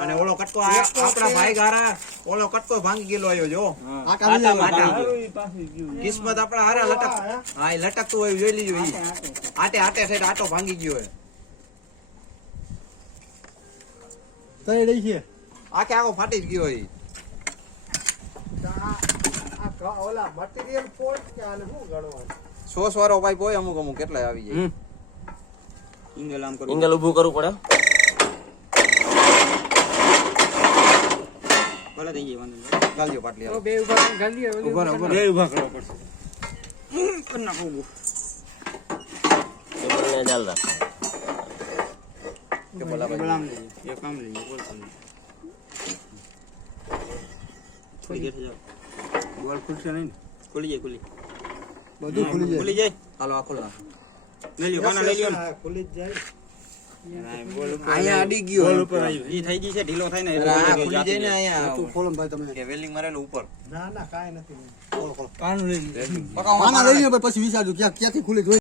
અને ઓલો કટકો આપડા ભાઈ ગારા ઓલો કટકો ભાંગી ગયેલો આવ્યો જો આટા કિસ્મત આપડા હારા લટક હા એ લટકતું હોય જોઈ લીજો ઈ આટે સાઈડ આટો ભાંગી ગયો હોય તઈ રહી છે આખો ફાટી જ ગયો ઈ ઓલા મટીરીયલ ફોલ્ટ કે આને શું ગણવાનું સોસ વાળો પાઇપ હોય અમુક કેટલાય આવી જાય ઇંગલ આમ કરું ઇંગલ ઊભું કરવું પડે ભલે થઈ જાય વાંધો ગાલજો પાટલી બે ઉભા ગાલી બે ઉભા કરવા પડશે કર નાખો ઊભું એ બંને ચાલ રાખ કે બોલા ભાઈ બલામ લઈએ એ કામ લઈએ બોલતો નહીં થોડી ગેટ જાવ બોલ ખુલશે નહીં ખુલી જાય બધું ખુલી જાય ખુલી જાય હાલો આ ખોલ નાખ લઈ લ્યો કાના લઈ લ્યો ને ખુલી જ જાય બોલ ઉપર અહીંયા અડી ગયો બોલ ઉપર આવ્યો ઈ થઈ ગઈ છે ઢીલો થાય ને અરે આ ખુલી જાય ને અહીંયા તું ખોલો ને ભાઈ તમે કે વેલ્ડિંગ મારેલું ઉપર ના કાંઈ નથી ખોલો કાનું લઈ પકાવવા માના લઈ લ્યો પછી વિચારજો ક્યાંથી ખુલી જોઈ